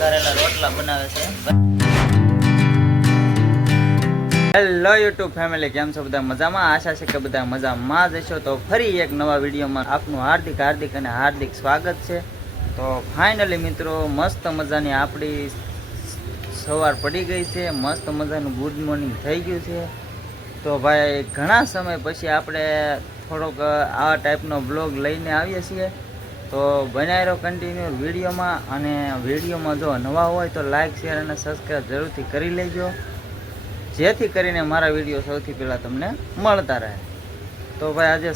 વઘારેલા રોટલા બનાવે છે. હેલો યુટ્યુબ ફેમિલી, કેમ છો બધા? મજામાં? આશા છે કે બધા મજામાં જ હશો. તો ફરી એક નવા વિડીયોમાં આપનું હાર્દિક સ્વાગત છે. તો ફાઇનલી મિત્રો, મસ્ત મજાની આપણી સવાર પડી ગઈ છે. મસ્ત મજાનું ગુડ મોર્નિંગ થઈ ગયું છે. તો ભાઈ, ઘણા સમય પછી આપણે થોડોક આવા ટાઈપનો બ્લોગ લઈને આવીએ છીએ. તો બનાવી રહો કન્ટિન્યુ વિડીયોમાં. અને વિડીયોમાં જો નવા હોય તો લાઇક, શેર અને સબસ્ક્રાઈબ જરૂરથી કરી લેજો, જેથી કરીને મારા વિડીયો સૌથી પહેલાં તમને મળતા રહે. તો ભાઈ, આજે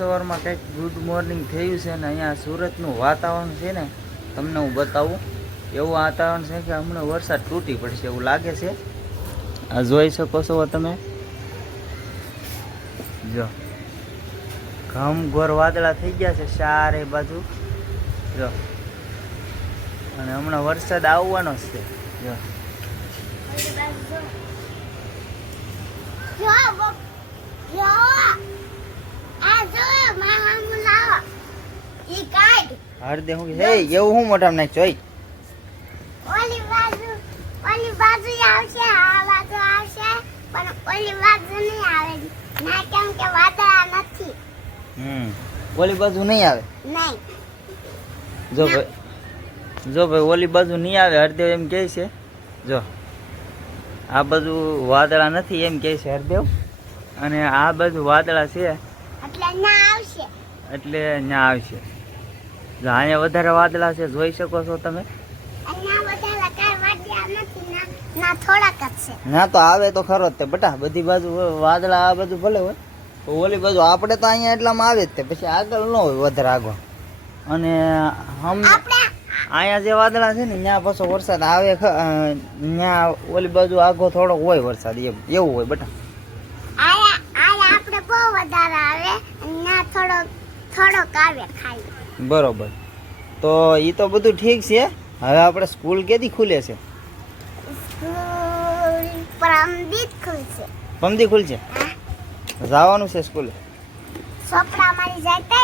સવારમાં કંઈક ગુડ મોર્નિંગ થયું છે ને અહીંયા સુરતનું વાતાવરણ છે ને, તમને હું બતાવું. એવું વાતાવરણ છે કે હમણાં વરસાદ તૂટી પડશે એવું લાગે છે. આ જોઈ શકો છો તમે, જો ઘમઘોર વાદળા થઈ ગયા છે ચારે બાજુ, જો. અને હમણાં વરસાદ આવવાનો જ છે, જો. હળદે હું હે એવું હું મોઢામાં નાખ જોઈ. ઓલી બાજુ આવશે, આ બાજુ આવશે, પણ ઓલી બાજુ નહીં આવે ના, કેમ કે વાદળા નથી. ઓલી બાજુ નહીં આવે. નહીં. જો ભાઈ ઓલી બાજુ નહીં આવે. હરદેવ એમ કહે છે, જો આ બાજુ વાદળા નથી એમ કહે છે હરદેવ, અને આ બાજુ વાદળા છે એટલે ના આવશે. એટલે ના આવશે. જો અહીંયા વધારે વાદળા છે, જોઈ શકો છો તમે. ના તો આવે તો ખરો જ તે બટા. બધી બાજુ વાદળા આ બાજુ ભલે હોય, તો ઓલી બાજુ આપણે તો અહીંયા એટલામાં આવે જ તે, પછી આગળ ન હોય વધારે આગળ. અને અહીંયા જે વાદળા છે ને ત્યાં પાછો વરસાદ આવે, ત્યાં ઓલી બાજુ આગો થોડો હોય વરસાદ, એવું હોય બટા. આપણે બહુ વધારે આવે, ત્યાં થોડોક આવે ખાલી. બરોબર. તો એ તો બધું ઠીક છે. હવે આપણે સ્કૂલ ક્યાંથી ખુલે છે? પરમદી ખુલશે. જવાનું છે સ્કૂલે. ચોપડા મળી જાય તે.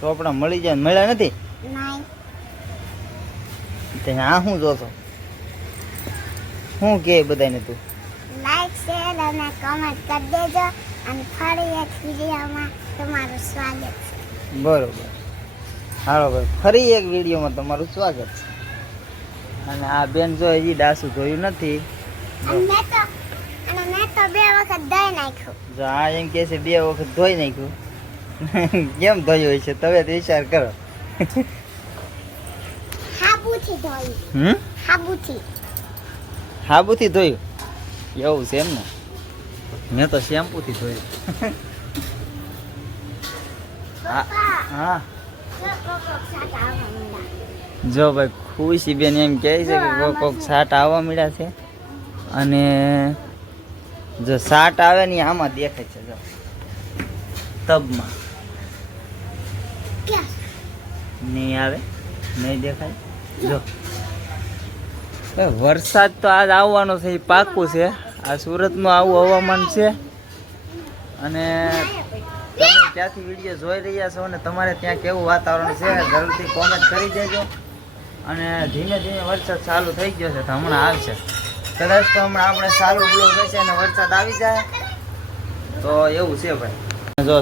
ચોપડા મળી જાય? મળ્યા નથી. આ શું જોતો? શું કે બધાને તું? લાઈક, શેર અને કમેન્ટ કરી દેજો. અને ફરી એક વિડીયોમાં તમારું સ્વાગત છે. બરોબર. હાલો ભાઈ, ફરી એક વિડીયોમાં તમારું સ્વાગત છે. અને આ બેન જો હજી ડાસુ જોયું નથી. મેં તો 2 વખત ધોઈ નાખ્યું. જો આ એમ કે છે 2 વખત ધોઈ નાખ્યું. કેમ ધોયું હોય છે તમે તો વિચાર કરો. સાબુથી ધોયું. સાબુથી ધોયું? એવું છે એમ ને? મેં તો શેમ્પૂથી ધોયું. હા જો ભાઈ, ખુશી બેન એમ કહે છે કે કોક સાટ આવવા મળ્યા છે. અને જો સાટ આવે ને આમાં દેખાય છે, જો તબમાં. નહીં આવે, નહીં દેખાય. જો વરસાદ તો આજ આવવાનો છે, એ પાક્કું છે. આ સુરતનું આવું હવામાન છે. અને તમે ત્યાંથી વિડીયો જોઈ રહ્યા છો અને તમારે ત્યાં કેવું વાતાવરણ છે જરૂરથી કોમેન્ટ કરી દેજો. અને ધીમે ધીમે વરસાદ ચાલુ થઈ ગયો છે, તો હમણાં આવશે કદાચ. તો હમણાં આપણે સારું બ્લોગ હશે અને વરસાદ આવી જાય તો એવું છે ભાઈ. જો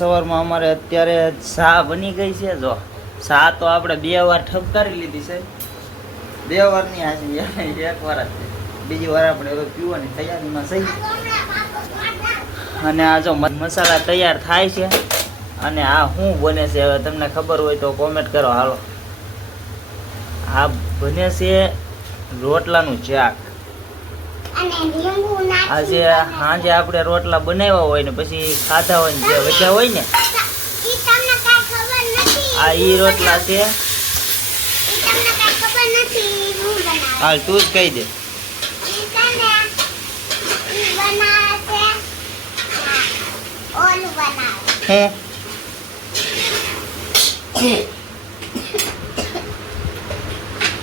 સવારમાં અમારે અત્યારે ચા બની ગઈ છે. જો ચા તો આપણે 2 વાર ઠપકારી લીધી છે. 2 વાર નહીં, આજે 1 વાર જ છે. બીજી વાર આપણે હવે પીવાની તૈયારીમાં થઈ. અને આ જો મસાલા તૈયાર થાય છે. અને આ શું બને છે હવે તમને ખબર હોય તો કોમેન્ટ કરો. હાલો, આ બને છે રોટલાનું શાક. આજે સાંજે આપણે રોટલા બનાવ્યા હોય ને પછી ખાધા હોય ને જે વજા હોય ને, આ ઈ રોટલા છે. હાલ તું જ કહી દે.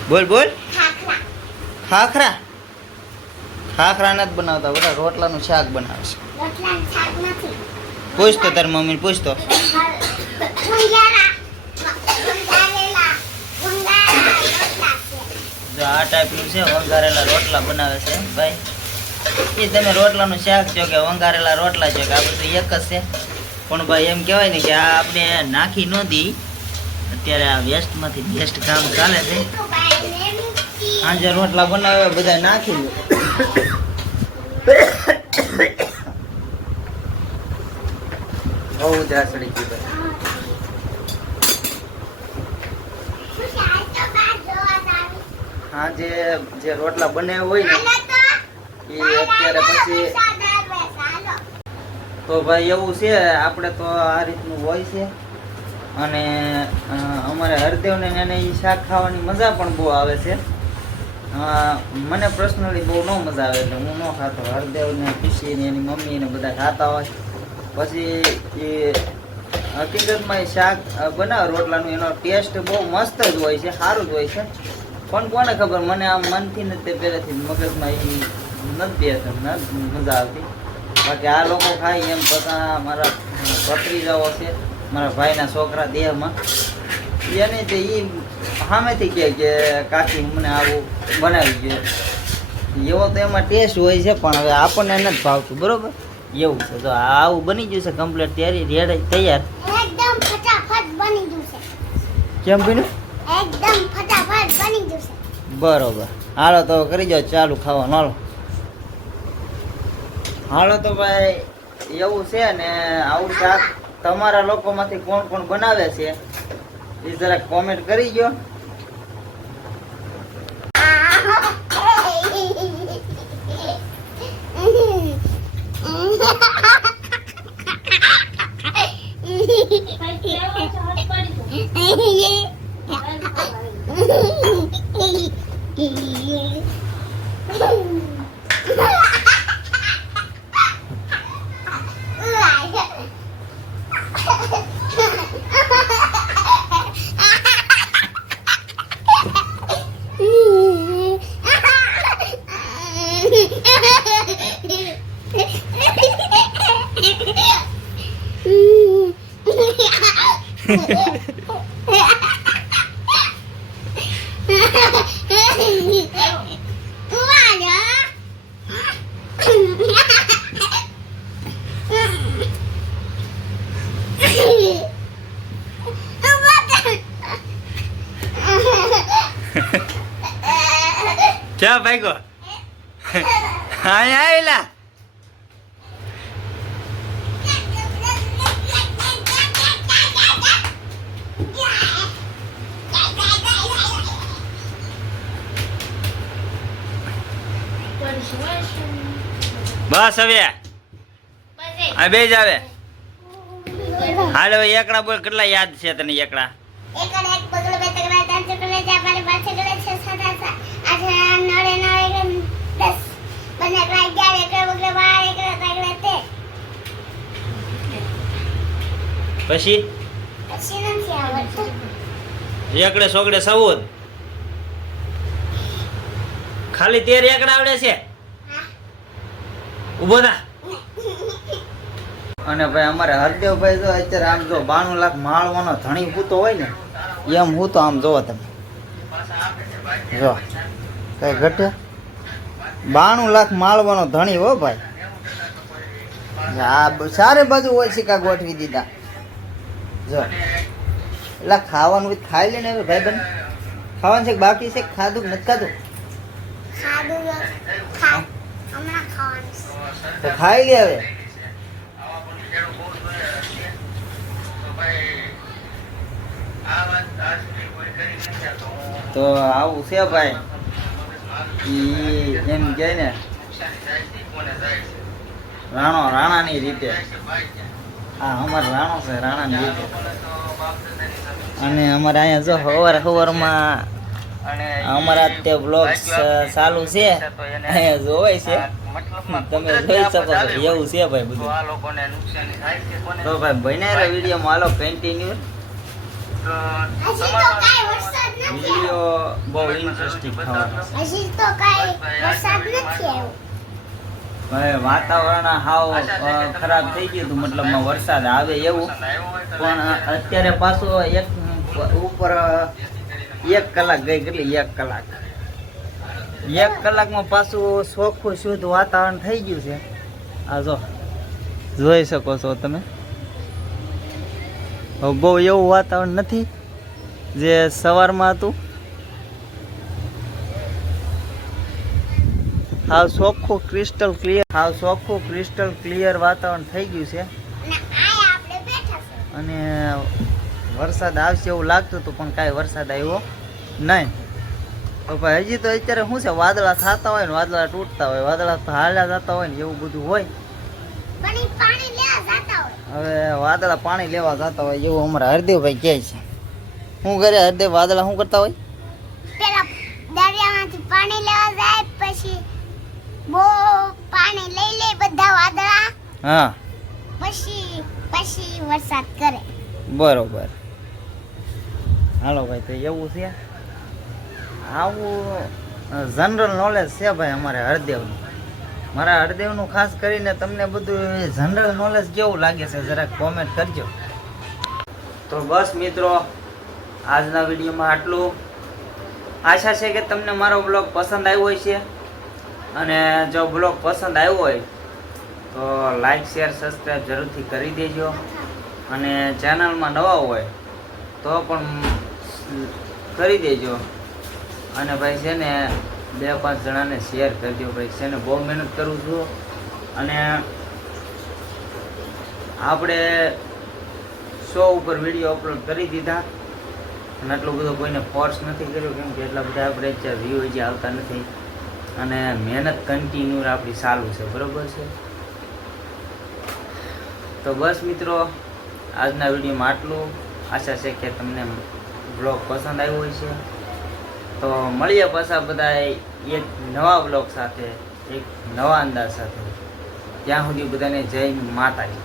બોલ ખાખરા નથી બનાવતા બધા, રોટલાનું શાક બનાવે છે. પૂછ તો તારી મમ્મીને પૂછ તો. જો આ ટાઈપનું છે, વઘારેલા રોટલા બનાવે છે ભાઈ. એ તમે રોટલાનું શાક છો કે વઘારેલા રોટલા છો કે આ બધું એક જ છે. પણ ભાઈ એમ કહેવાય ને કે આ આપણે નાખી ન દી, અત્યારે આ વેસ્ટમાંથી બેસ્ટ કામ ચાલે છે. સાંજે રોટલા બનાવે બધા નાખી લો. બહુ ઉધરા ચડી ગઈ ભાઈ. સાંજે જે રોટલા બનાવ્યા હોય ને એ અત્યારે પછી તો ભાઈ એવું છે, આપણે તો આ રીતનું હોય છે. અને અમારે હરદેવને એને એ શાક ખાવાની મજા પણ બહુ આવે છે. મને પર્સનલી બહુ ન મજા આવે એટલે હું ન ખાતો. હરદેવને ખુશીને એની મમ્મીને બધા ખાતા હોય. પછી એ હકીકતમાં એ શાક બનાવે રોટલાનું, એનો ટેસ્ટ બહુ મસ્ત જ હોય છે, સારું જ હોય છે. પણ કોને ખબર, મને આમ મનથી ને તે પહેલેથી મગજમાં એ નથી મજા આવતી. બાકી આ લોકો ખાય એમ બધા મારા ભત્રીજાઓ છે, મારા ભાઈના છોકરા દેહમાં, એને તે એ સામેથી કહે કે કાકી મને આવું બનાવી ગયો. એવો તો એમાં ટેસ્ટ હોય છે, પણ હવે આપણને નથી ભાવતું. બરોબર એવું છે. તો આવું બની ગયું છે કમ્પ્લીટ, તૈયાર એકદમ ફટાફટ બની જશે. કેમ બન્યું? એકદમ ફટાફટ બની જશે. બરોબર, હાલો તો કરી જાઓ ચાલુ ખાવાનું. હાલો તો ભાઈ એવું છે ને, આવું શાક તમારા લોકોમાંથી કોણ કોણ બનાવે છે એ જરા કોમેન્ટ કરી ગયો. ચા ભાઈગો આયલા બસ હવે આ બે જ આવે. હાલ હવે એકડા બોલ, કેટલા યાદ છે તને એકડા? એકડ એક બગલ બે તગડા ચાર ચકલે ચાર પાછે ગળે છે સાડા સાત આઠ નવે નવે 10 બને 11 એકડ બગલે 12 એકડ તગડે તે પછી નથી આવડતું. એકડે સોગડે 14 ખાલી 13 એકડા આવડે છે. ઉભો થા. અને ભાઈ અમારે હરદેવભાઈ જો અત્યારે આમ જો 92 લાખ માળવાનો ધણી હૂતો હોય ને એમ હૂતો આમ જોવો તમે જો કઈ ઘટે. 92 લાખ માળવાનો ધણી હો ભાઈ. આ સારે બાજુ હોય સિક્કા ગોઠવી દીધા જો. એટલે ખાવાનું હોય ખાઈ લે ને હવે ભાઈ બન. ખાવાનું છે કે બાકી છે? ખાધું કે નથી ખાધું? હમણાં ખાવાનું તો ખાઈ લે હવે. તો આવું છે ભાઈ. એમ કે ને રાણાની રીતે. હા અમારે રાણો છે, રાણાની રીતે. અને અમારે અહીંયા જો સવારમાં અમારા તે બ્લોગ્સ ચાલુ છે, અહીંયા જોવાય છે, તમે જોઈ શકો છો. એવું છે ભાઈ બધું. તો ભાઈ બનાવેલા વિડીયોમાં હાલો કન્ટિન્યુ. વિડીયો બહુ ઇન્ટરેસ્ટિંગ થવાનો. હજી તો કાંઈ વરસાદ નથી આવ્યો. ભાઈ વાતાવરણ હાવ ખરાબ થઈ ગયું હતું, મતલબમાં વરસાદ આવે એવું. પણ અત્યારે પાછો એક ઉપર 1 કલાક ગઈ, કેટલી 1 કલાક 1 કલાકમાં પાછું ચોખ્ખું શુદ્ધ વાતાવરણ થઈ ગયું છે. આ જો જોઈ શકો છો તમે. હવે બહુ એવું વાતાવરણ નથી જે સવારમાં હતું. હાવ ચોખ્ખું ક્રિસ્ટલ ક્લિયર વાતાવરણ થઈ ગયું છે. અને આ આપણે બેઠા છે. અને વરસાદ આવશે એવું લાગતું હતું પણ કાંઈ વરસાદ આવ્યો નહીં. તો ભાઈ હજી તો અત્યારે શું છે, વાદળા થતા હોય ને વાદળા તૂટતા હોય, વાદળા તો હાલ્યા જતા હોય ને એવું બધું હોય. પણ ઈ પાણી લેવા જતા હોય. હવે વાદળા પાણી લેવા જતા હોય એવું અમારા હરદેવભાઈ કહે છે. શું કરે હરદેવ? વાદળા શું કરતા હોય? પેલા દરિયામાંથી પાણી લેવા જાય, પછી બહુ પાણી લઈ લે બધા વાદળા, હા પછી વરસાદ કરે. બરોબર. હાલો ભાઈ, તો એવું છે. આવું જનરલ નોલેજ છે ભાઈ અમારે હરદેવનું. મારા હરદેવનું ખાસ કરીને તમને બધું જનરલ નોલેજ કેવું લાગે છે જરાક કોમેન્ટ કરજો. તો બસ મિત્રો, આજના વિડીયોમાં આટલું. આશા છે કે તમને મારો બ્લોગ પસંદ આવ્યો હોય છે. અને જો બ્લોગ પસંદ આવ્યો હોય તો લાઈક શેર સબસ્ક્રાઈબ જરૂરથી કરી દેજો. અને ચેનલમાં નવા હોય તો પણ કરી દેજો. અને ભાઈ છે ને 2-5 જણાને શેર કરજો. ભાઈ છે ને બહુ મહેનત કરું છું. અને આપણે 100 ઉપર વિડીયો અપલોડ કરી દીધા. અને આટલો બધો કોઈને ફોર્સ નથી કર્યો, કેમ કે એટલા બધા આપણે વ્યૂ હજી આવતા નથી. અને મહેનત કન્ટિન્યુ આપણી ચાલુ છે, બરોબર છે. તો બસ મિત્રો, આજના વિડીયોમાં આટલું. આશા છે કે તમને બ્લોગ પસંદ આવ્યો હોય છે. તો મળીએ પાછા બધા એક નવા બ્લોગ સાથે, એક નવા અંદાજ સાથે. ત્યાં સુધી બધાને જય માતાજી.